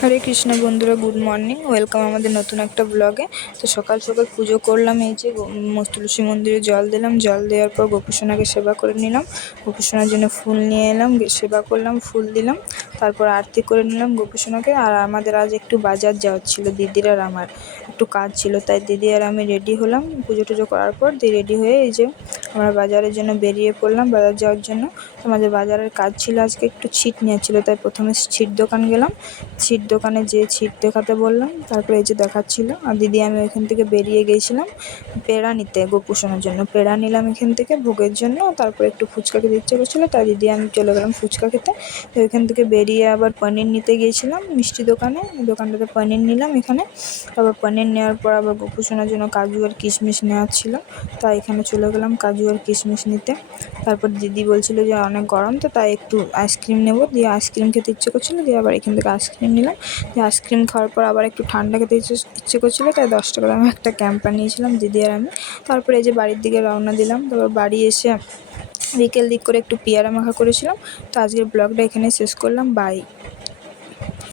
হরে কৃষ্ণ বন্ধুরা, good morning, welcome আমাদের নতুন একটা ব্লগে। তো সকাল সকাল পুজো করলাম, এই যে তুলসী মন্দিরে জল দিলাম, জল দেওয়ার পর গোপুসোনাকে সেবা করে নিলাম। গোপুসোনার জন্য ফুল নিয়ে এলাম, সেবা করলাম, ফুল দিলাম, তারপর আরতি করে নিলাম গোপুসোনাকে। আর আমাদের আজ একটু বাজার যাওয়ার ছিল, দিদির আর আমার একটু কাজ ছিল, তাই দিদি আর আমি রেডি হলাম। পুজো টুজো করার পর রেডি হয়ে এই যে আমরা বাজারের জন্য বেরিয়ে পড়লাম, বাজার যাওয়ার জন্য। তো আমাদের বাজারের কাজ ছিল, আজকে একটু ছিট নেওয়া ছিল, তাই প্রথমে ছিট দোকান গেলাম। ছিট দোকানে যেয়ে ছিট দেখাতে বললাম, তারপরে এই যে দেখাচ্ছিল। আর দিদি আমি ওইখান থেকে বেরিয়ে গিয়েছিলাম পেড়া নিতে, গোপুসোনার জন্য পেড়া নিলাম এখান থেকে ভোগের জন্য। তারপরে একটু ফুচকা খেতে ইচ্ছে করছিলো, তাই দিদি আমি চলে গেলাম ফুচকা খেতে। তো এখান থেকে বেরিয়ে আবার পনির নিতে গিয়েছিলাম মিষ্টি দোকানে, দোকানটাতে পনির নিলাম এখানে। তারপর পনির নেওয়ার পর আবার গোপুসোনার জন্য কাজু আর কিশমিশ নেওয়ার ছিল, তাই এখানে চলে গেলাম কাজু আর কিশমিশ নিতে। তারপর দিদি বলছিল যে অনেক গরম, তো তাই একটু আইসক্রিম নেবো, দিয়ে আইসক্রিম খেতে ইচ্ছে করছিলো, দিয়ে আবার এখান থেকে আইসক্রিম নিলাম। দিয়ে আইসক্রিম খাওয়ার পর আবার একটু ঠান্ডা খেতে ইচ্ছে করছিলো, তাই 10 টাকা দামের একটা ক্যাম্পার নিয়েছিলাম দিদি আর আমি। তারপরে এই যে বাড়ির দিকে রওনা দিলাম। তারপর বাড়ি এসে বিকেল দিক করে একটু পেয়ারা মাখা করেছিলাম। তো আজকের ব্লগটা এখানে শেষ করলাম, বাই।